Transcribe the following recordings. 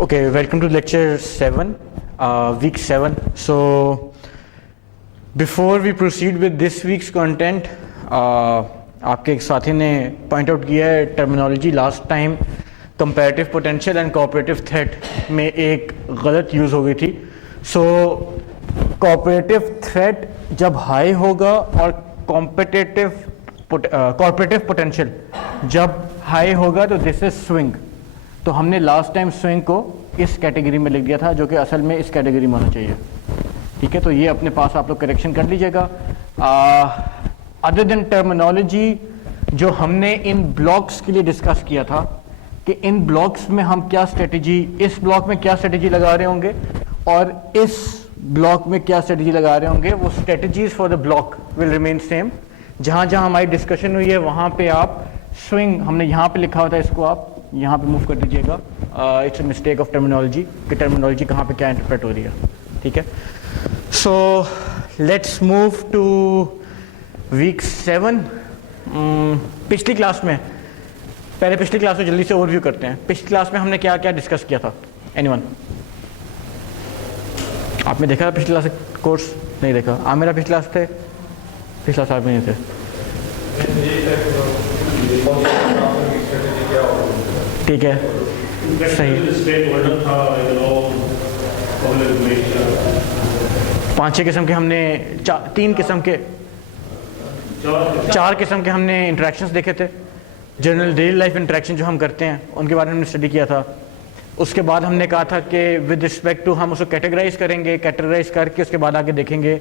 Okay, welcome to lecture 7, week 7. So, before we proceed with this week's content, आपके एक साथी ने point out किया है terminology last time comparative potential and cooperative threat में एक गलत यूज़ हो गई थी. सो कोऑपरेटिव थ्रेट जब हाई होगा और कोऑपरेटिव पोटेंशियल जब हाई होगा तो दिस इज स्विंग. तो हमने लास्ट टाइम स्विंग को इस कैटेगरी में लिख दिया था, जो कि असल में इस कैटेगरी में होना चाहिए. ठीक है, तो ये अपने पास आप लोग करेक्शन कर लीजिएगा. अदर देन टर्मिनोलॉजी जो हमने इन ब्लॉक्स के लिए डिस्कस किया था कि इन ब्लॉक्स में हम क्या स्ट्रेटेजी, इस ब्लॉक में क्या स्ट्रेटेजी लगा रहे होंगे और इस ब्लॉक में क्या स्ट्रेटेजी लगा रहे होंगे, वो strategies for the block will remain same. जहाँ जहाँ हमारी डिस्कशन हुई है वहाँ पे आप स्विंग, हमने यहाँ पे लिखा होता है, इसको आप यहाँ पे मूव कर दीजिएगा. It's a mistake of terminology कि टर्मिनोलॉजी कहाँ पे क्या इंटरप्रेट हो रही है. ठीक है, so let's move to week 7. पिछली क्लास में जल्दी से ओवरव्यू करते हैं. पिछली क्लास में हमने क्या क्या डिस्कस किया था? एनीवन? आपने देखा पिछली क्लास कोर्स? नहीं देखा? मेरा पिछली क्लास थे, पिछला साल में नहीं थे. ठीक है, सही. 5-6 किस्म के हमने 4 किस्म के हमने इंटरेक्शंस देखे थे. जनरल डेली लाइफ इंटरेक्शन जो हम करते हैं उनके बारे में हमने स्टडी किया था. उसके बाद हमने कहा था कि विद रिस्पेक्ट टू हम उसको कैटेगराइज करेंगे, कैटेगराइज करके उसके बाद आगे देखेंगे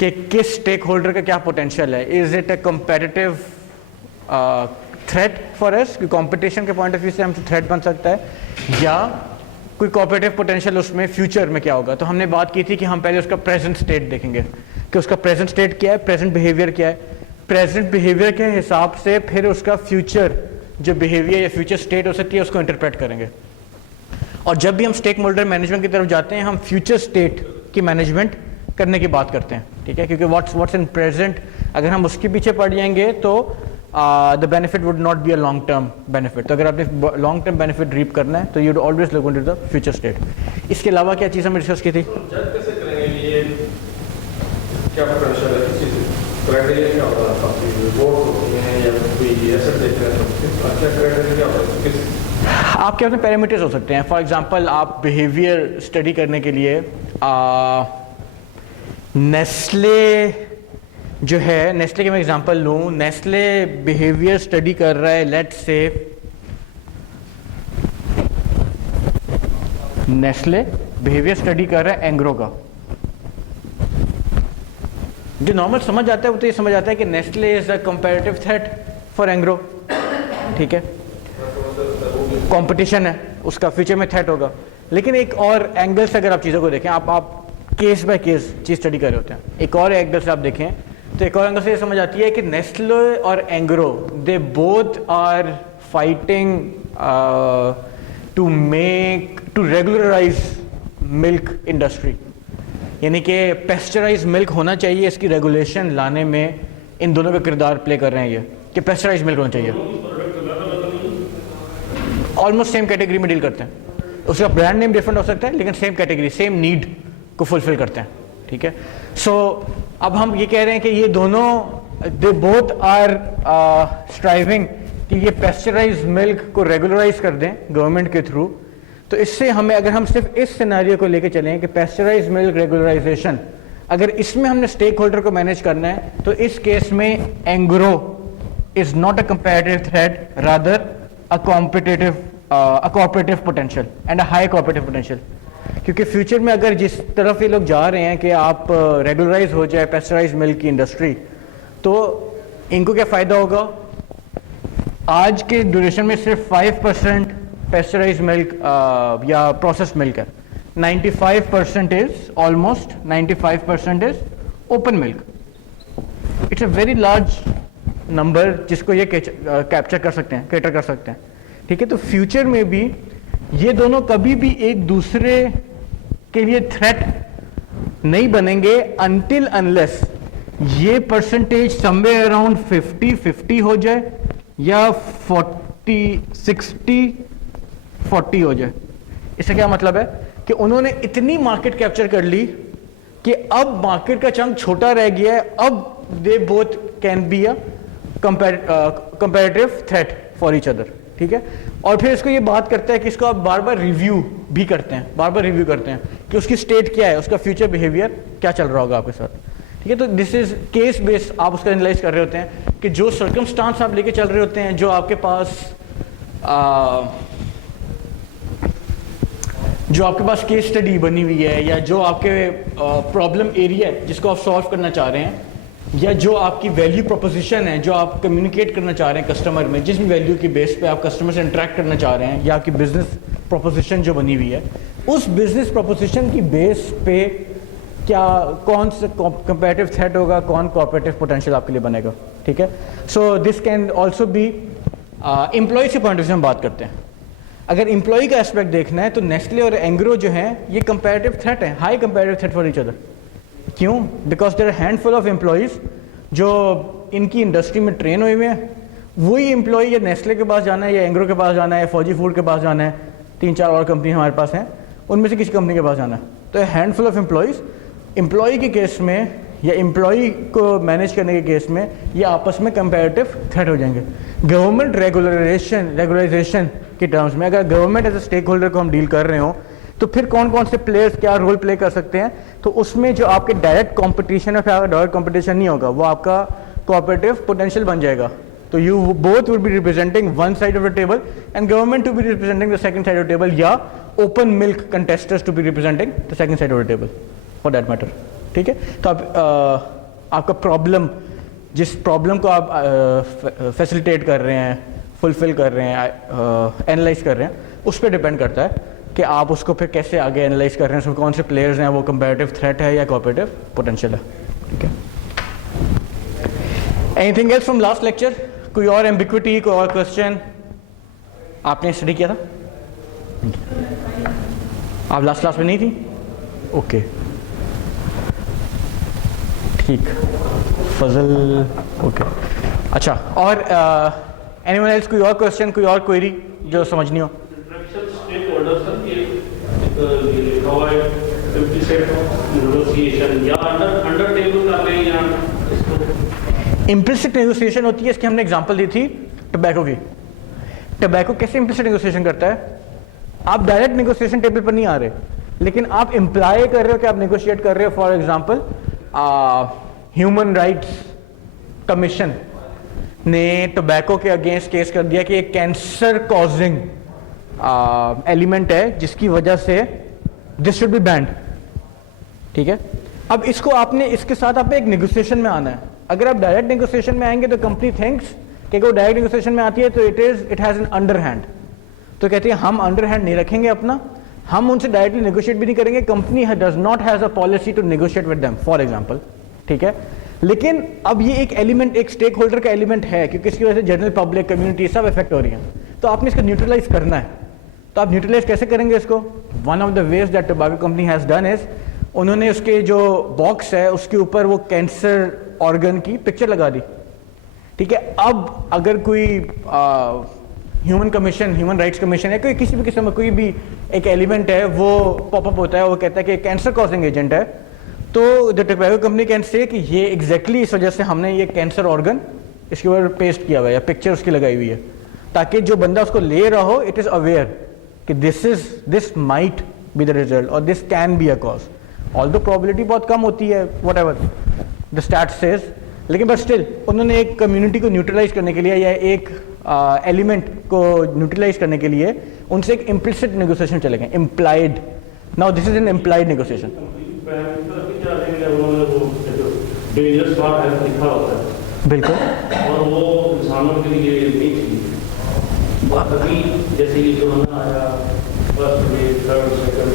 कि किस स्टेक होल्डर का क्या पोटेंशियल है. Is it a competitive threat for us, कि कंपटीशन के पॉइंट ऑफ व्यू से हमसे थ्रेट बन सकता है, या कोई कोऑपरेटिव पोटेंशियल उसमें फ्यूचर में क्या होगा. तो हमने बात की थी कि हम पहले उसका प्रेजेंट स्टेट देखेंगे कि उसका प्रेजेंट स्टेट क्या है, प्रेजेंट बिहेवियर क्या है. प्रेजेंट बिहेवियर के हिसाब से फिर उसका फ्यूचर जो बिहेवियर या फ्यूचर स्टेट हो सकती है उसको इंटरप्रेट करेंगे. और जब भी हम स्टेक होल्डर मैनेजमेंट की तरफ जाते हैं हम फ्यूचर स्टेट की मैनेजमेंट करने की बात करते हैं. ठीक है, क्योंकि व्हाट्स इन प्रेजेंट अगर हम उसके पीछे पड़ जाएंगे तो the benefit would not be a long term benefit. तो अगर आपने लॉन्ग टर्म बेनिफिट रीप करना है तो you always look into the future state. इसके अलावा क्या चीज़ हमने डिस्कस की थी? आपके अपने पैरामीटर्स हो सकते हैं. फॉर एग्जांपल आप बिहेवियर स्टडी करने के लिए नेस्ले जो है, नेस्ले के मैं एग्जांपल लूँ, नेस्ले बिहेवियर स्टडी कर रहा है, let's say Nestle behaviour study कर रहा है एंग्रो का. जो नॉर्मल समझ आता है वो तो ये समझ आता है कि Nestle is a comparative threat for Engro. ठीक है, कंपटीशन है, उसका फ्यूचर में थ्रेट होगा. लेकिन एक और एंगल से अगर आप चीज़ों को देखें, आप case by case cheese study कर रहे होते हैं, एक और एंगल से आप देखें तो एक और एंगल से ये समझ आती है कि नेस्ले और Engro they both are fighting to regularize milk industry. यानी कि पेस्चराइज मिल्क होना चाहिए, इसकी रेगुलेशन लाने में इन दोनों का किरदार प्ले कर रहे हैं ये, कि पेस्चराइज मिल्क होना चाहिए. ऑलमोस्ट सेम कैटेगरी में डील करते हैं. उसका ब्रांड नेम डिफरेंट हो सकता है लेकिन सेम कैटेगरी, सेम नीड को फुलफिल करते हैं. ठीक है, सो अब हम ये कह रहे हैं कि ये दोनों दे बोथ आर स्ट्राइविंग कि ये पेस्चराइज मिल्क को रेगुलराइज कर दें गवर्नमेंट के थ्रू. तो इससे हमें, अगर हम सिर्फ इस सिनेरियो को लेके चलें कि पेस्चराइज मिल्क रेगुलराइजेशन, अगर इसमें हमने स्टेक होल्डर को मैनेज करना है तो इस केस में Engro is not a comparative threat, rather a cooperative potential and a high cooperative potential. क्योंकि फ्यूचर में अगर जिस तरफ ये लोग जा रहे हैं कि आप रेगुलराइज हो जाए पेस्चराइज मिल्क की इंडस्ट्री, तो इनको क्या फ़ायदा होगा? आज के ड्यूरेशन में सिर्फ 5% पेस्चराइज मिल्क या प्रोसेस्ड मिल्क है. 95% is almost 95% is open milk. It's a very large number जिसको ये कैप्चर कर सकते हैं, कैटर कर सकते हैं. ठीक है, तो फ्यूचर में भी ये दोनों कभी भी एक दूसरे के लिए थ्रेट नहीं बनेंगे अनटिल अनलेस ये परसेंटेज समवेयर अराउंड 50-50 हो जाए या 40-60-40 हो जाए. इससे क्या मतलब है कि उन्होंने इतनी मार्केट कैप्चर कर ली कि अब मार्केट का चंक छोटा रह गया है, अब they both can be a comparative threat for each other, ठीक है। और फिर इसको ये बात करता है कि इसको आप बार बार रिव्यू भी करते हैं, बार बार रिव्यू करते हैं कि उसकी स्टेट क्या है, उसका फ्यूचर बिहेवियर क्या चल रहा होगा आपके साथ, ठीक है। तो दिस इज केस बेस्ड, आप उसका एनालाइज कर रहे होते हैं कि जो सर्कमस्टांस आप लेके चल रहे होते हैं, जो आपके पास केस स्टडी बनी हुई है, या जो आपके प्रॉब्लम एरिया है जिसको आप सॉल्व करना चाह रहे हैं, या जो आपकी वैल्यू प्रोपोजिशन है जो आप कम्युनिकेट करना चाह रहे हैं कस्टमर में, जिस भी वैल्यू की बेस पे आप कस्टमर से इंटरेक्ट करना चाह रहे हैं, या आपकी बिजनेस प्रोपोजिशन जो बनी हुई है, उस बिजनेस प्रोपोजिशन की बेस पे क्या कौन सा कंपैरेटिव थ्रेट होगा, कौन कॉर्पोरेटिव पोटेंशियल आपके लिए बनेगा, ठीक है। So this can also be employ से पॉइंट ऑफ व्यू हम बात करते हैं। अगर एम्प्लॉय का एस्पेक्ट देखना है तो नेस्ले और एंग्रो जो हैं ये कंपैरेटिव थ्रेट है, high comparative threat for each other. क्यों? Because there handful of employees जो इनकी इंडस्ट्री में ट्रेन हुए हुए हैं। वही एम्प्लॉय या नेस्ले के पास जाना है, या एंग्रो के पास जाना है, फौजी फूड के पास जाना है, 3-4 और कंपनी हमारे पास हैं, उनमें से किसी कंपनी के पास जाना है। तो हैंडफुल ऑफ एम्प्लॉयज़, एम्प्लॉय के केस में या एम्प्लॉय को मैनेज करने के केस में ये आपस में कंपैरेटिव थ्रेट हो जाएंगे। गवर्नमेंट रेगुलराइजेशन के टर्म्स में अगर government as a stakeholder को हम डील कर रहे हो तो फिर कौन कौन से प्लेयर्स क्या रोल प्ले कर सकते हैं, तो उसमें जो आपके डायरेक्ट कंपटीशन है, फिर डायरेक्ट कंपटीशन नहीं होगा, वो आपका कोऑपरेटिव पोटेंशियल बन जाएगा। तो you both will be representing one side of the table and government to be representing the second side of the table, या open milk contesters to be representing the second side of the table for that matter, ठीक है। तो आपका problem, जिस problem को आप facilitate कर रहे हैं, फुलफिल कर रहे हैं, एनालाइज कर रहे हैं, उस पर डिपेंड करता है कि आप उसको फिर कैसे आगे एनालाइज कर रहे हैं, उसमें कौन से प्लेयर्स हैं, वो कंपैरेटिव थ्रेट है या कोऑपरेटिव पोटेंशियल है, ठीक है। Anything else from last lecture? कोई और एम्बिग्विटी, कोई और क्वेश्चन? आपने स्टडी किया था? आप लास्ट क्लास में नहीं थी? ओके, ठीक। फजल, ओके, अच्छा। और एनीवन एल्स, कोई और क्वेश्चन, कोई और क्वेरी जो समझनी हो? इम्प्लिसिट नेगोशिएशन होती है, इसकी हमने एग्जांपल दी थी टबैको की। टबैको कैसे इम्प्लिसिट नेगोशिएशन करता है? आप डायरेक्ट नेगोशिएशन टेबल पर नहीं आ रहे, लेकिन आप इम्प्लाई कर रहे हो कि आप नेगोशिएट कर रहे हो। For example, human rights commission ने टोबैको के अगेंस्ट केस कर दिया कि एक कैंसर कॉजिंग एलिमेंट है जिसकी वजह से दिस शुड बी बैंड, ठीक है। अब इसको आपने, इसके साथ आपने एक नेगोशिएशन में आना है। अगर आप डायरेक्ट नेगोशिएशन में आएंगे तो कंपनी थिंक्स कि अगर डायरेक्ट नेगोशिएशन में आती है तो it has an under hand, तो कहती है हम अंडर हैंड नहीं रखेंगे अपना, हम उनसे डायरेक्टली नेगोशिएट भी नहीं करेंगे। Company does not has a policy to negotiate with them, for example, ठीक है। लेकिन अब ये एक एलिमेंट, एक स्टेक होल्डर का एलिमेंट है, क्योंकि इसकी वजह से जनरल पब्लिक, कम्युनिटी सब इफेक्ट हो रही है, तो आपने इसको न्यूट्रलाइज करना है। तो आप न्यूट्रलाइज कैसे करेंगे इसको? One of the ways that tobacco company has done is, उन्होंने उसके जो बॉक्स है उसके ऊपर वो कैंसर ऑर्गन की पिक्चर लगा दी, ठीक है। अब अगर कोई human commission, human rights commission है, कोई किसी भी किस्म का कोई भी एक एलिमेंट है वो पॉपअप होता है, वो कहता है कि कैंसर कॉजिंग एजेंट है, तो the tobacco company can say कि ये एग्जैक्टली इस वजह से हमने ये कैंसर ऑर्गन इसके ऊपर पेस्ट किया हुआ है या पिक्चर उसकी लगाई हुई है, ताकि जो बंदा उसको ले रहा हो इट इज अवेयर कि this might be the result और this can be a cause. Although probability बहुत कम होती है, whatever the stat says, लेकिन बट स्टिल उन्होंने एक कम्युनिटी को न्यूट्रलाइज करने के लिए या एक एलिमेंट को न्यूट्रलाइज करने के लिए उनसे एक इम्प्लिसिट नेगोशिएशन चले गए, implied. Now this is an implied negotiation. बिल्कुल, और वो इंसानों के लिए नहीं थी। अभी जैसे ये कोरोना आया, फर्स्ट वेव, थर्ड, सेकंड,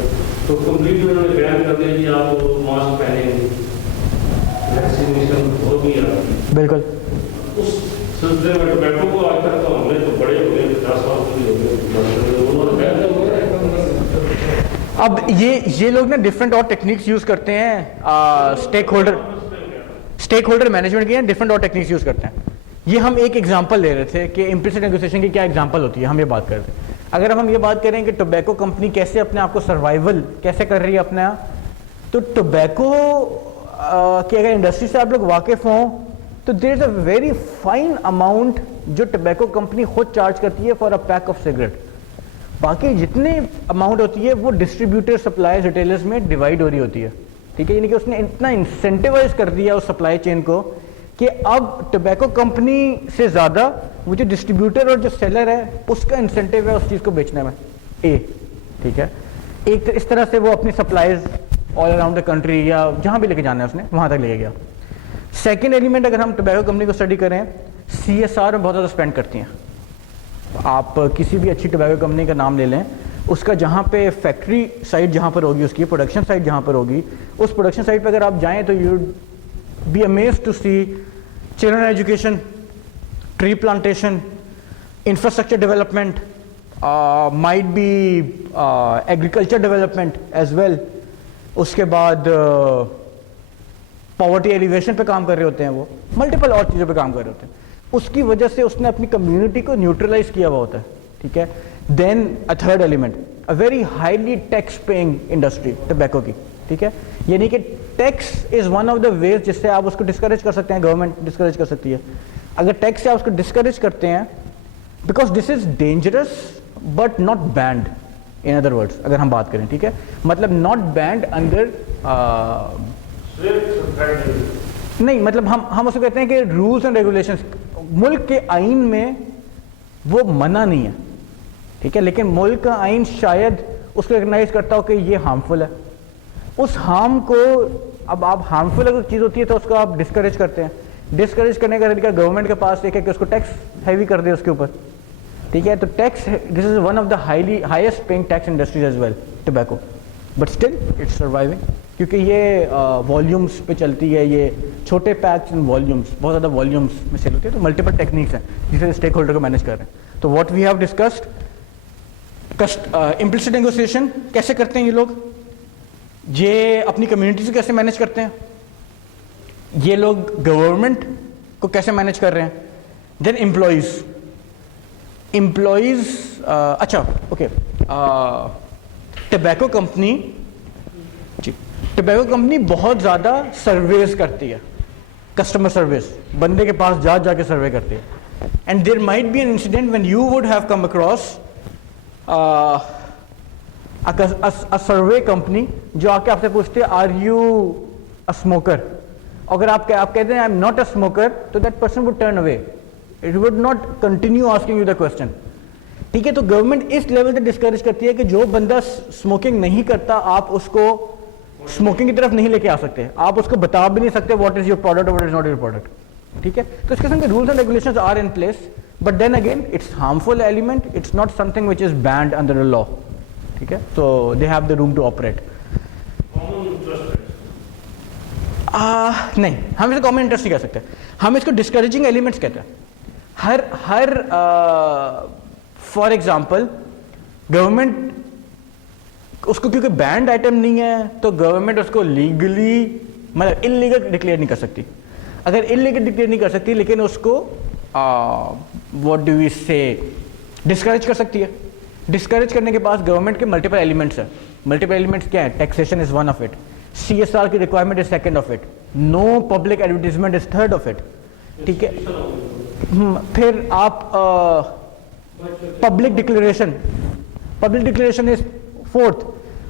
तो कंप्लीटली उन्होंने बैन कर दिया कि आप मास्क पहनेंगे, वैक्सीनेशन हो भी रहा। बिल्कुल, उस सिलसिले में टोबैको को आज तक तो हमने तो बड़े हो गए, 50 साल पूरी हो गए, उन्होंने बैन कर दिया। अब ये लोग ना डिफरेंट और टेक्निक्स यूज करते हैं, स्टेक होल्डर मैनेजमेंट की डिफरेंट और टेक्निक्स यूज करते हैं। ये हम एक एग्जांपल ले रहे थे कि इम्प्लिसिट नेगोशिएशन की क्या एग्जांपल होती है, हम ये बात कर रहे थे। अगर हम ये बात करें कि टोबैको कंपनी कैसे अपने आप को सर्वाइवल कैसे कर रही है अपना, तो टोबैको की अगर इंडस्ट्री से आप लोग वाकिफ़ हों तो there is a very fine amount जो टोबैको कंपनी खुद चार्ज करती है for a pack of cigarette. बाकी जितने अमाउंट होती है वो डिस्ट्रीब्यूटर, सप्लायर्स, रिटेलर्स में डिवाइड हो रही होती है, ठीक है। यानी कि उसने इतना इंसेंटिवाइज कर दिया उस सप्लाई चेन को कि अब टोबैको कंपनी से ज़्यादा वो जो डिस्ट्रीब्यूटर और जो सेलर है उसका इंसेंटिव है उस चीज़ को बेचने में, ठीक है। एक इस तरह से वो अपनी supplies all around the country या जहाँ भी लेके जाना है उसने वहाँ तक लेके गया। सेकेंड एलिमेंट, अगर हम टोबैको कंपनी को स्टडी करें, CSR में बहुत ज़्यादा स्पेंड करती हैं। आप किसी भी अच्छी टोबैको कंपनी का नाम ले लें, उसका जहाँ पे फैक्ट्री साइट जहाँ पर होगी, उसकी प्रोडक्शन साइट जहाँ पर होगी, उस प्रोडक्शन साइट पे अगर आप जाएं तो you be amazed to see children education, tree plantation, infrastructure development, might be agriculture development as well. उसके बाद पॉवर्टी एलिवेशन पे काम कर रहे होते हैं, वो मल्टीपल और चीज़ों पे काम कर रहे होते हैं। उसकी वजह से उसने अपनी कम्युनिटी को न्यूट्रलाइज किया हुआ होता है, ठीक है। Then a third element, a very highly tax paying industry tobacco की, ठीक है। यानी कि tax is one of the ways जिससे आप उसको डिस्करेज कर सकते हैं, गवर्नमेंट डिस्करेज कर सकती है। अगर टैक्स से आप उसको डिस्करेज करते हैं, because this is dangerous but not band, in other words अगर हम बात करें, ठीक है, मतलब नॉट बैंड अंडर नहीं, मतलब हम उसको कहते हैं कि रूल्स एंड रेगुलेशंस, मुल्क के आइन में वो मना नहीं है, ठीक है, लेकिन मुल्क का आइन शायद उसको रिकग्नाइज करता हो कि ये हार्मफुल है। उस हार्म को, अब आप हार्मफुल अगर चीज़ होती है तो उसको आप डिस्करेज करते हैं। डिस्करेज करने का तरीका गवर्नमेंट के पास एक है कि उसको टैक्स हैवी कर दे उसके ऊपर, ठीक है। तो tax, this is one of the highest paying tax industries as well tobacco, but still it's surviving, क्योंकि ये वॉल्यूम्स पे चलती है, ये छोटे पैक्स इन वॉल्यूम्स, बहुत ज़्यादा वॉल्यूम्स में सेल होती है। तो मल्टीपल टेक्निक्स हैं जिससे स्टेक होल्डर को मैनेज कर रहे हैं। तो what we have discussed, implicit negotiation कैसे करते हैं ये लोग, ये अपनी कम्युनिटी से कैसे मैनेज करते हैं, ये लोग गवर्नमेंट को कैसे मैनेज कर रहे हैं। देन एम्प्लॉयज़, अच्छा ओके, टोबैको कंपनी बहुत ज़्यादा सर्वेस करती है, कस्टमर सर्विस, बंदे के पास जाके सर्वे करती है। And there might be an incident when you would have come across a survey company जो आके आपसे पूछते हैं आर यू अ स्मोकर। अगर आप कहते हैं I am not a smoker, तो that person would turn away, it would not continue asking you the question, ठीक है। तो गवर्नमेंट इस लेवल से डिस्करेज करती है कि जो बंदा स्मोकिंग नहीं करता आप उसको स्मोकिंग की तरफ नहीं लेके आ सकते, आप उसको बता भी नहीं सकते व्हाट इज योर प्रोडक्ट और what is not your product, ठीक है। तो इसके संग rules and regulations are in place, but then again it's harmful element, it's not something which is banned under the law, ठीक है। तो they have the room to operate. नहीं, हम इसको कॉमन इंटरेस्ट नहीं कह सकते, हम इसको डिस्करेजिंग एलिमेंट्स कहते हैं। हर फॉर एग्जाम्पल गवर्नमेंट उसको, क्योंकि बैंड आइटम नहीं है तो गवर्नमेंट उसको लीगली, मतलब इलीगल डिक्लेयर नहीं कर सकती। अगर इलीगल डिक्लेयर नहीं कर सकती, लेकिन उसको what do we say discourage कर सकती है। डिस्करेज करने के पास गवर्नमेंट के मल्टीपल एलिमेंट्स है। मल्टीपल एलिमेंट्स क्या है? Taxation is one of it, CSR की requirement is second of it, no public advertisement is third of it, ठीक है। फिर आप public declaration is fourth,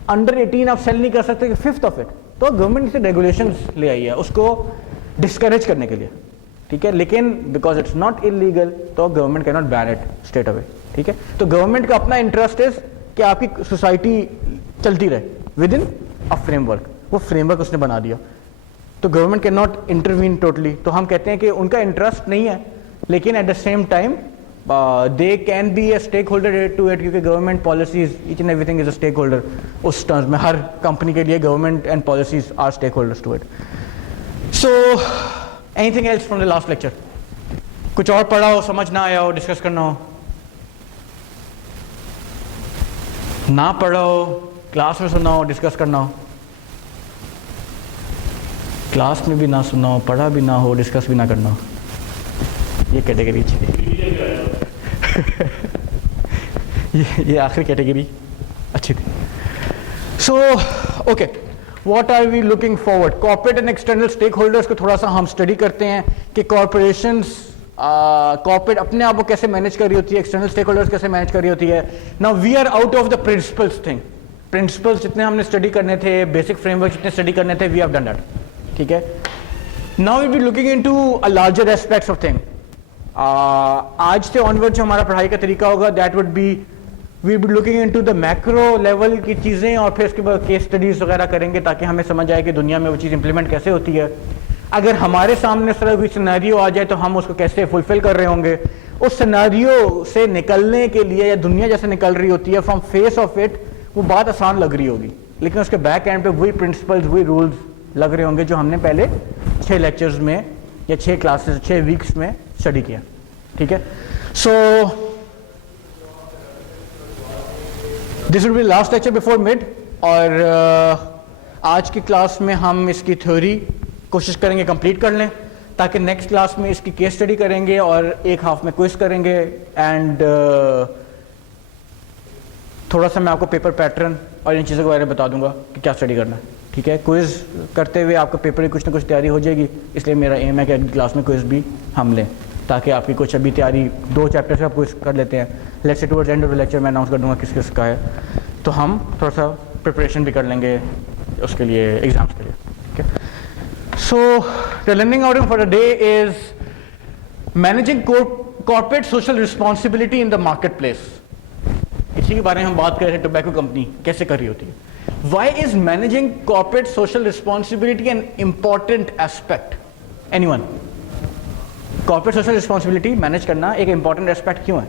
under 18 आप सेल नहीं कर सकते, फिफ्थ ऑफ इट। तो गवर्नमेंट से रेगुलेशंस ले आई है उसको डिस्करेज करने के लिए, ठीक है। लेकिन बिकॉज इट्स नॉट इलीगल तो government can not ban it straight away, ठीक है। तो गवर्नमेंट का अपना इंटरेस्ट है कि आपकी सोसाइटी चलती रहे विद इन अ फ्रेमवर्क, वो फ्रेमवर्क उसने बना दिया, तो government can not intervene totally. तो हम कहते हैं कि उनका इंटरेस्ट नहीं है, लेकिन at the same time they can be a stakeholder to it, क्योंकि government policies, each and everything is a stakeholder उस टर्म्स में। हर कंपनी के लिए government and policies are stakeholders to it. So anything else from the last lecture? कुछ और पढ़ा हो, समझ ना आया हो, डिस्कस करना हो? ना पढ़ा हो, क्लास में सुना हो, डिस्कस करना हो? क्लास में भी ना सुना हो, पढ़ा भी ना हो, डिस्कस भी ना करना हो, ये कैटेगरी चाहिए। ये आखिरी कैटेगरी अच्छी थी। So okay, what are we looking forward? Corporate and external stakeholders को थोड़ा सा हम स्टडी करते हैं कि कॉर्पोरेशंस कॉर्पोरेट अपने आप को कैसे मैनेज कर रही होती है, एक्सटर्नल स्टेक होल्डर्स कैसे मैनेज कर रही होती है। Now we are out of the principles thing. Principles जितने हमने स्टडी करने थे, बेसिक फ्रेमवर्क जितने स्टडी करने थे, वी हैव डन दैट, ठीक है। Now we be looking into a larger aspects of thing. आज से ऑनवर्ड जो हमारा पढ़ाई का तरीका होगा, that would be we be looking into the macro level की चीज़ें, और फिर उसके बाद केस स्टडीज वगैरह करेंगे ताकि हमें समझ आए कि दुनिया में वो चीज़ इंप्लीमेंट कैसे होती है। अगर हमारे सामने इस तरह कोई सिनेरियो आ जाए तो हम उसको कैसे फुलफिल कर रहे होंगे। उस सिनेरियो से निकलने के लिए, या दुनिया जैसे निकल रही होती है फ्रॉम फेस ऑफ इट, वो बात आसान लग रही होगी, लेकिन उसके बैक एंड पे वही प्रिंसिपल्स, वही रूल्स लग रहे होंगे जो हमने पहले 6 लेक्चर्स में या 6 क्लासेस 6 वीक्स में स्टडी किया, ठीक है। So this will be last lecture before mid, और आज की क्लास में हम इसकी थ्योरी कोशिश करेंगे कंप्लीट कर लें, ताकि नेक्स्ट क्लास में इसकी केस स्टडी करेंगे और एक हाफ में क्विज करेंगे। एंड थोड़ा सा मैं आपको पेपर पैटर्न और इन चीज़ों के बारे में बता दूंगा कि क्या स्टडी करना है, ठीक है। क्विज करते हुए आपका पेपर की कुछ ना कुछ तैयारी हो जाएगी, इसलिए मेरा एम है कि अगली क्लास में क्विज भी हम लें, ताकि आपकी कुछ अभी तैयारी 2 चैप्टर से आप क्विज कर लेते हैं। Let's say towards end of the lecture मैं अनाउंस कर दूंगा किस किस का है, तो हम थोड़ा सा प्रिपरेशन भी कर लेंगे उसके लिए, एग्जाम्स के लिए, ठीक है। So the learning outcome for the day is managing corporate social responsibility in the marketplace. इसी के बारे में हम बात कर रहे हैं, टोबैको कंपनी कैसे कर रही होती है। Why is managing corporate social responsibility an important aspect? Anyone? Corporate social responsibility manage करना एक important aspect क्यों है?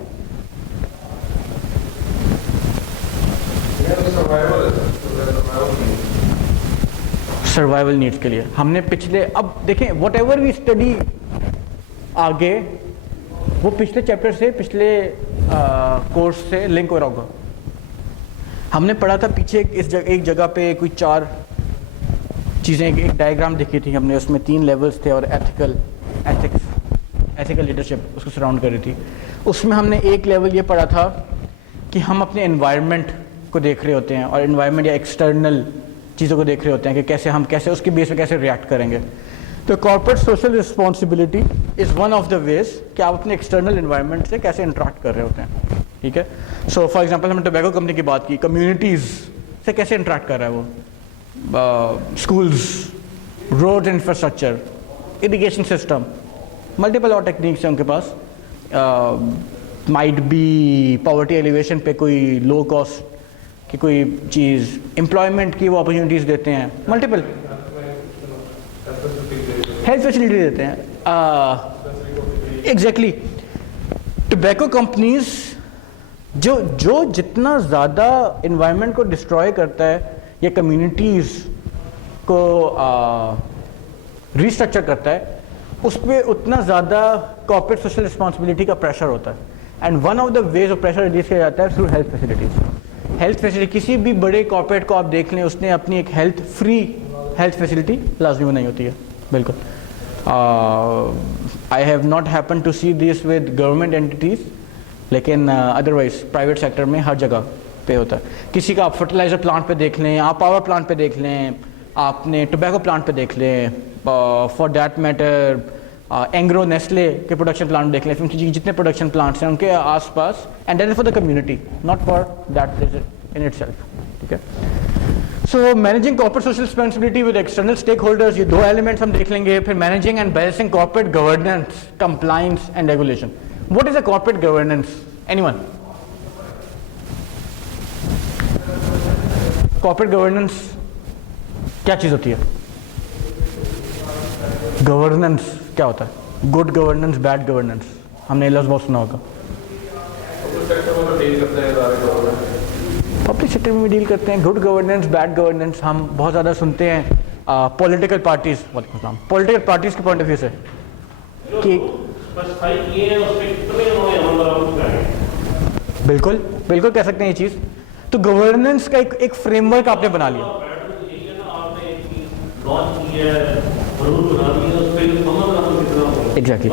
सर्वाइवल नीड्स के लिए हमने पिछले, अब देखें वट एवर वी स्टडी आगे, वो पिछले चैप्टर से, पिछले कोर्स से लिंक हो रहा होगा। हमने पढ़ा था पीछे एक जगह पे कोई 4 चीज़ें, एक डायग्राम देखी थी हमने, उसमें 3 लेवल्स थे और एथिकल लीडरशिप उसको सराउंड कर रही थी। उसमें हमने एक लेवल ये पढ़ा था कि हम अपने एनवायरनमेंट को देख रहे होते हैं, और एनवायरनमेंट या एक्सटर्नल चीज़ों को देख रहे होते हैं कि कैसे हम उसके बेस पे कैसे रिएक्ट करेंगे। तो corporate social responsibility is one of the veg कि आप अपने एक्सटर्नल एनवायरनमेंट से कैसे इंटरेक्ट कर रहे होते हैं, ठीक है। सो फॉर एग्जांपल हमने टोबैको कंपनी की बात की, कम्युनिटीज़ से कैसे इंटरेक्ट कर रहा है वो, schools, road infrastructure, irrigation system, multiple और टेक्निक्स हैं उनके पास। माइट बी पॉवर्टी एलिवेशन पे कोई लो कॉस्ट कि कोई चीज़, एम्प्लॉयमेंट की वो अपॉर्चुनिटीज़ देते हैं, मल्टीपल हेल्थ फैसिलिटी देते हैं। एग्जैक्टली, टोबैको कंपनीज जो जितना ज़्यादा इन्वायरमेंट को डिस्ट्रॉय करता है या कम्युनिटीज़ को रीस्ट्रक्चर करता है, उस पर उतना ज़्यादा कॉर्पोरेट सोशल रिस्पॉन्सिबिलिटी का प्रेशर होता है। And one of the ways of pressure release किया जाता है through health facilities. Health facility, किसी भी बड़े कॉर्पोरेट को आप देख लें, उसने अपनी एक फ्री हेल्थ फैसिलिटी लाजमी बनाई होती है, बिल्कुल। I have not happen to see this with government entities, लेकिन अदरवाइज प्राइवेट सेक्टर में हर जगह पे होता है। किसी का आप फर्टिलाइज़र प्लांट पे देख लें, आप पावर प्लांट पे देख लें, आपने टोबैको प्लांट पे देख लें, for that matter Engro Nestle के प्रोडक्शन प्लांट देख लें, उनकी जितने प्रोडक्शन प्लांट्स हैं उनके आसपास, and that is for the community, not for that place in itself, ठीक है। So managing corporate social responsibility with external stakeholders, ये 2 एलिमेंट्स हम देख लेंगे। फिर managing and balancing corporate governance, compliance and regulation. What is a corporate governance? Anyone? Corporate governance क्या चीज़ होती है? गवर्नेंस क्या होता है? गुड गवर्नेंस, बैड गवर्नेंस, हमने लफ्ज़ बहुत सुना होगा। पब्लिक सेक्टर में भी डील करते हैं। गुड गवर्नेंस, बैड गवर्नेंस हम बहुत ज़्यादा सुनते हैं पॉलिटिकल पार्टीज़, पॉलिटिकल पार्टीज़ के पॉइंट ऑफ व्यू से कि बिल्कुल बिल्कुल कह सकते हैं ये चीज़। तो गवर्नेंस का एक फ्रेमवर्क आपने बना लिया, एग्जैक्टली।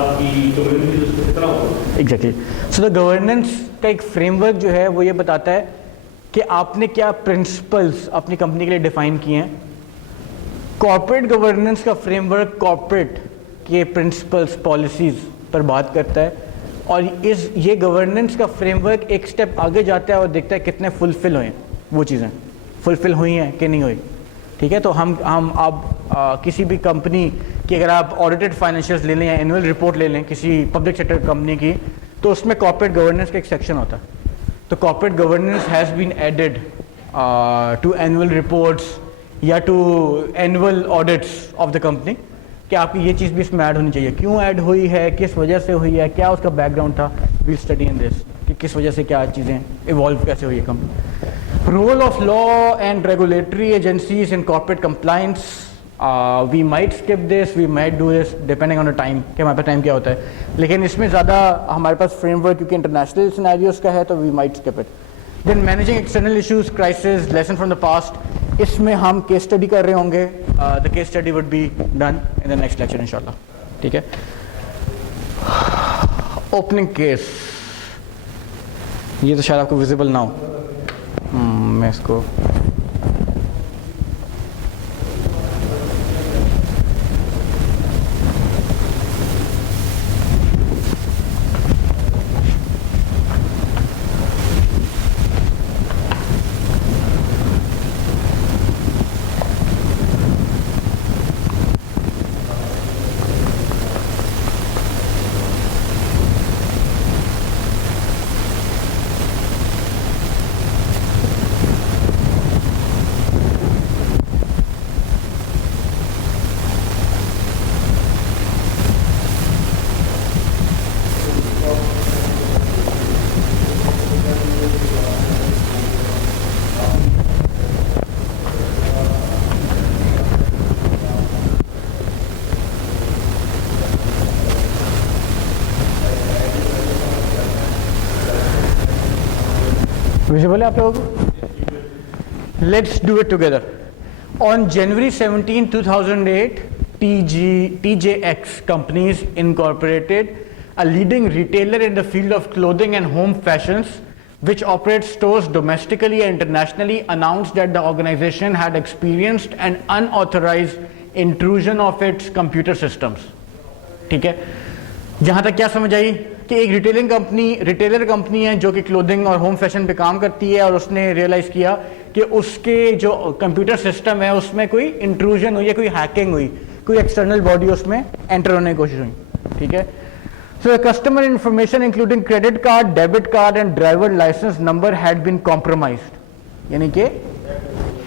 आपकी कम्युनिटी उसको कितना होगा? एग्जैक्टली। सो द गवर्नेंस का एक फ्रेमवर्क जो है वो ये बताता है कि आपने क्या प्रिंसिपल्स अपनी कंपनी के लिए डिफाइन किए हैं। कॉर्पोरेट गवर्नेंस का फ्रेमवर्क कॉर्पोरेट के प्रिंसिपल्स पॉलिसीज़ पर बात करता है, और ये गवर्नेंस का फ्रेमवर्क एक स्टेप आगे जाता है और देखता है कितने फुलफिल हुए हैं, वो चीज़ें फुलफिल हुई हैं कि नहीं हुई। ठीक है, तो हम आप किसी भी कंपनी की अगर आप ऑडिटेड फाइनेंशियल्स ले लें या एनुअल रिपोर्ट ले लें किसी पब्लिक सेक्टर कंपनी की, तो उसमें कॉर्पोरेट गवर्नेंस का एक सेक्शन होता है। तो corporate governance has been added to annual reports या to annual audits of the company, कि आपकी ये चीज़ भी इसमें ऐड होनी चाहिए। क्यों ऐड हुई है, किस वजह से हुई है, क्या उसका बैकग्राउंड था, वील स्टडी इन दिस कि किस वजह से क्या चीज़ें इवॉल्व कैसे हुई है company. Role of law and regulatory agencies in corporate compliance, we might skip this, we might do this depending on the time कि हमारे पास टाइम क्या होता है, लेकिन इसमें ज़्यादा हमारे पास फ्रेमवर्क क्योंकि इंटरनेशनल सिनेरियोस का है तो we might skip it. Then managing external issues, crisis, lesson from the past, इसमें हम केस स्टडी कर रहे होंगे। The case study would be done in the next lecture इंशाल्लाह। ठीक है, ओपनिंग केस, ये तो शायद आपको विजिबल ना हो, मैं इसको विजिबल है आप लोगों को? Let's do it together. On January 17, 2008, TJX Companies Incorporated, a leading retailer in the field of clothing and home fashions, which operates stores domestically and internationally, announced that the organization had experienced an unauthorized intrusion of its computer systems. ठीक है, जहाँ तक क्या समझ आई कि एक retailer company है जो कि क्लोथिंग और होम फैशन पे काम करती है, और उसने रियलाइज़ किया कि उसके जो कंप्यूटर सिस्टम है उसमें कोई इंट्रूजन हुई है, कोई हैकिंग हुई, कोई एक्सटर्नल बॉडी उसमें एंटर होने की कोशिश हुई। ठीक है, so the customer information including credit card, debit card and driver licence number had been compromised, यानी कि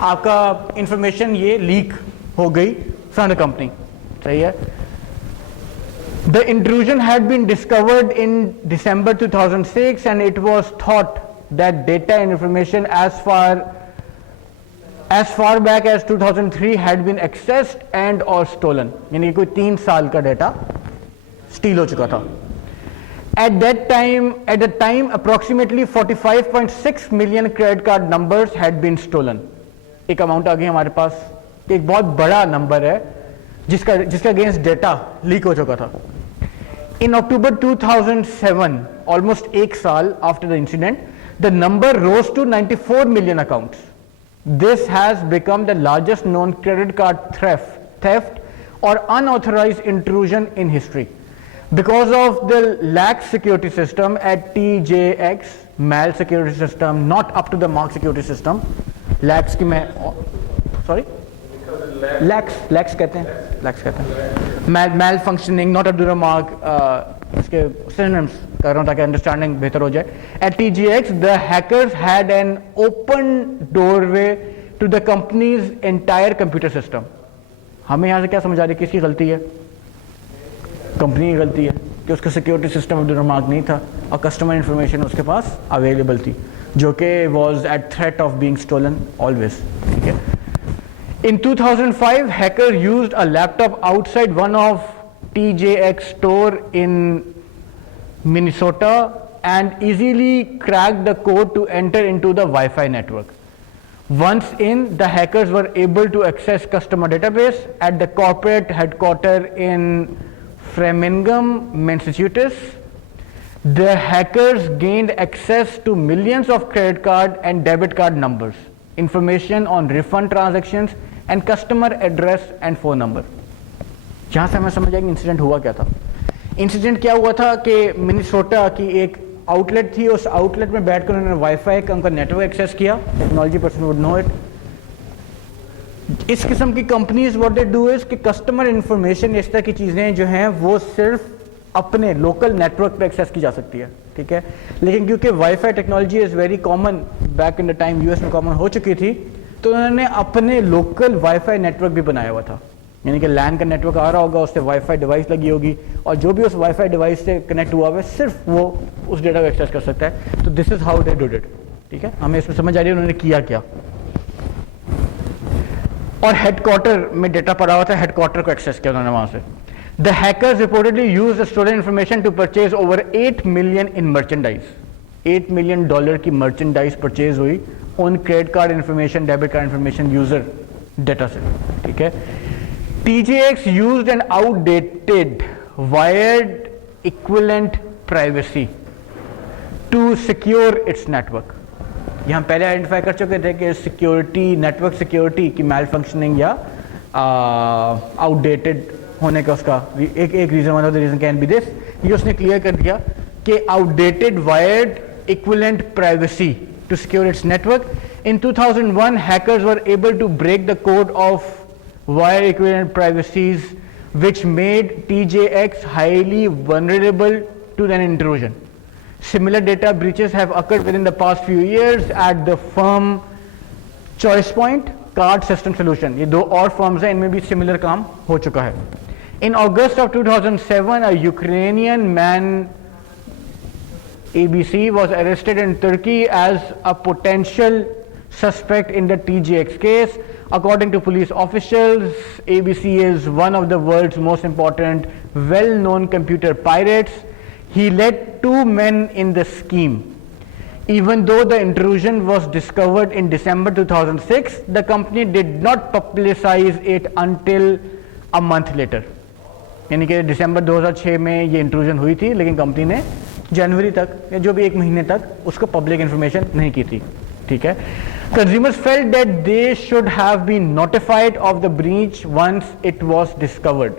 आपका इंफॉर्मेशन ये लीक हो गई फ्रॉम द कंपनी। सही है। The intrusion had been discovered in December 2006, and it was thought that data and information as far back as 2003 had been accessed and or stolen, यानी कोई 3 साल का डेटा स्टील हो चुका था। At the time, approximately 45.6 million credit card numbers had been stolen. एक amount आ गई हमारे पास, एक बहुत बड़ा नंबर है जिसका अगेंस्ट डेटा लीक हो चुका था। In October 2007, almost एक साल after the incident, the number rose to 94 million accounts. This has become the largest known credit card theft or unauthorized intrusion in history. Because of the lax security system at TJX, mal security system, not up to the mark security system, lax की मैं sorry lax कहते हैं, malfunctioning, not up to the mark, इसके synonyms कर रहा हूँ ताकि understanding बेहतर हो जाए। At TJX, the hackers had an open doorway to the company's entire computer system. हमें यहाँ से क्या समझ आ रही है, किसकी गलती है? कंपनी की गलती है कि उसका security system up to the mark नहीं था और कस्टमर इंफॉर्मेशन उसके पास अवेलेबल थी, जो कि was at threat of being stolen always. ठीक है। In 2005, hacker used a laptop outside one of TJX store in Minnesota and easily cracked the code to enter into the Wi-Fi network. Once in, the hackers were able to access customer database at the corporate headquarters in Framingham, Massachusetts, the hackers gained access to millions of credit card and debit card numbers, information on refund transactions and customer address and phone number. जहाँ से हमें समझ आएगी incident हुआ क्या था. Incident क्या हुआ था कि मिनेसोटा की एक आउटलेट थी, उस आउटलेट में बैठकर उन्होंने वाईफाई का उनका नेटवर्क एक्सेस किया. Technology person would know it. इस किस्म की companies what they do is कि कस्टमर इंफॉर्मेशन, इस तरह की चीज़ें जो हैं वो सिर्फ अपने लोकल नेटवर्क पे एक्सेस की जा सकती है. ठीक है, लेकिन क्योंकि wifi technology is very common, back in the time US में कॉमन हो चुकी थी, तो उन्होंने अपने लोकल वाईफाई नेटवर्क भी बनाया हुआ था. यानी कि लैन का नेटवर्क आ रहा होगा, उससे वाईफाई डिवाइस लगी होगी, और जो भी उस वाईफाई डिवाइस से कनेक्ट हुआ है सिर्फ वो उस डेटा को एक्सेस कर सकता है. तो this is how they did it. ठीक है, हमें इसमें समझ आ रही है उन्होंने किया क्या. और हेडक्वार्टर में डेटा पड़ा हुआ था, हेडक्वार्टर को एक्सेस किया उन्होंने वहां से. The hackers reportedly used the stolen information to purchase over 8 million in merchandise. $8 million की मर्चेंडाइज परचेज हुई उन credit card information, debit card information, user data से. ठीक है, TJX used an outdated wired equivalent privacy to secure its network. ये हम पहले identify कर चुके थे कि सिक्योरिटी, नेटवर्क सिक्योरिटी की मैल फंक्शनिंग या आउटडेटेड होने का उसका एक reason, one of the reason can be this. ये उसने क्लियर कर दिया कि outdated wired equivalent privacy to secure its network. In 2001 hackers were able to break the code of wire equivalent privacies which made TJX highly vulnerable to an intrusion. Similar data breaches have occurred within the past few years at the firm ChoicePoint Card System Solution. ये दो और firms हैं, इनमें भी similar काम हो चुका है. In August of 2007, a Ukrainian man, ABC, was arrested in Turkey as a potential suspect in the TJX case. According to police officials, ABC is one of the world's most important, well-known computer pirates. He led 2 men in the scheme. Even though the intrusion was discovered in December 2006, the company did not publicize it until a month later. यानी कि दिसंबर 2006 में ये intrusion हुई थी, लेकिन company ने जनवरी तक या जो भी 1 महीने तक उसको पब्लिक इंफॉर्मेशन नहीं की थी. ठीक है, consumers felt that they should have been notified of the breach once it was discovered.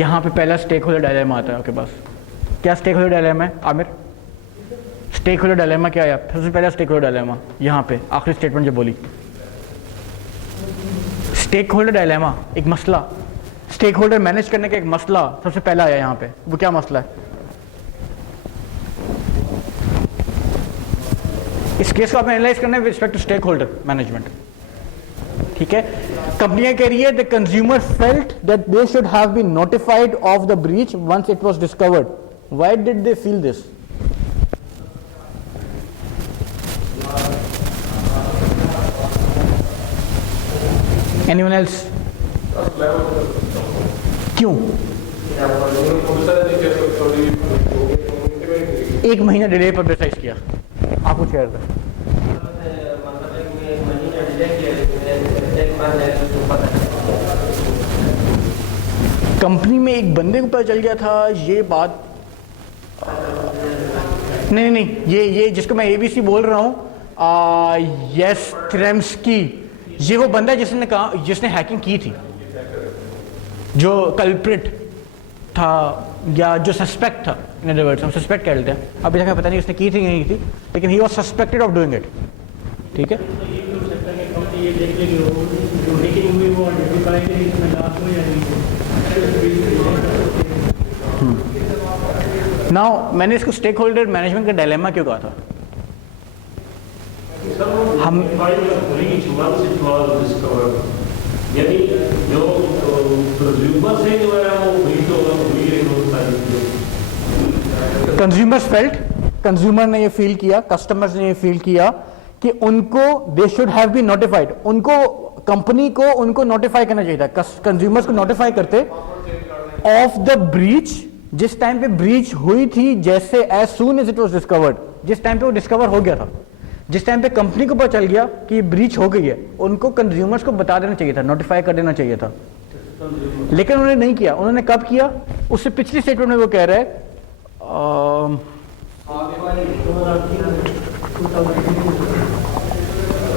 यहां पे पहला स्टेक होल्डर डायलेमा आता है आपके पास. क्या स्टेक होल्डर डायलेमा है आमिर? स्टेक होल्डर डायलेमा क्या है? सबसे पहला स्टेक होल्डर डायलेमा यहां पे आखिरी स्टेटमेंट जो बोली, स्टेक होल्डर डायलेमा, एक मसला, स्टेक होल्डर मैनेज करने का एक मसला सबसे पहला आया यहां पे. वो क्या मसला है? इस केस को आपने एनालाइज करना है with respect to stakeholder management. ठीक है, कंपनियां कह रही है the consumer felt that they should have been notified of the breach once it was discovered. Why did they feel this? Anyone else? क्यों? 1 महीना डिले पब्लिसाइज किया. आप कुछ कह रहे थे? कंपनी में एक बंदे को पता चल गया था ये बात. नहीं, ये जिसको मैं एबीसी बोल रहा हूँ, यस ट्रेम्स्की, ये वो बंदा जिसने कहा, जिसने हैकिंग की थी, जो कल्प्रिट था या जो सस्पेक्ट था. इन अदर वर्ड्स हम सस्पेक्ट कह लेते हैं. अभी तक पता नहीं उसने की थी नहीं की थी, लेकिन he was suspected of doing it. ठीक है, नाउ मैंने इसको स्टेक होल्डर मैनेजमेंट का डायलेमा क्यों कहा था? हम यानी जो कंज्यूमर से जो है वो कंज्यूमर्स फेल्ट, कंज्यूमर ने ये फील किया, कस्टमर्स ने ये फील किया कि उनको they should have been notified. उनको कंपनी को उनको नोटिफाई करना चाहिए था. कंज्यूमर्स को नोटिफाई करते ऑफ द ब्रीच जिस टाइम पे ब्रीच हुई थी, जैसे as soon as it was discovered, जिस टाइम पे वो डिस्कवर हो गया था, जिस टाइम पे कंपनी को पता चल गया कि ये ब्रीच हो गई है, उनको कंज्यूमर्स को बता देना चाहिए था, नोटिफाई कर देना चाहिए था. लेकिन उन्होंने नहीं किया। उन्होंने कब किया? उससे पिछली स्टेटमेंट में वो कह रहा है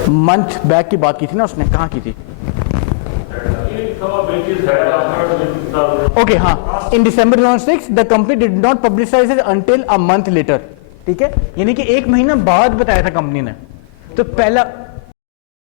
मंथ बैक की बात की थी ना उसने, कहाँ की थी? ओके हाँ, इन December 2006 the company did not publicise it until a month later. ठीक है, यानी कि एक महीना बाद बताया था कंपनी ने। तो पहला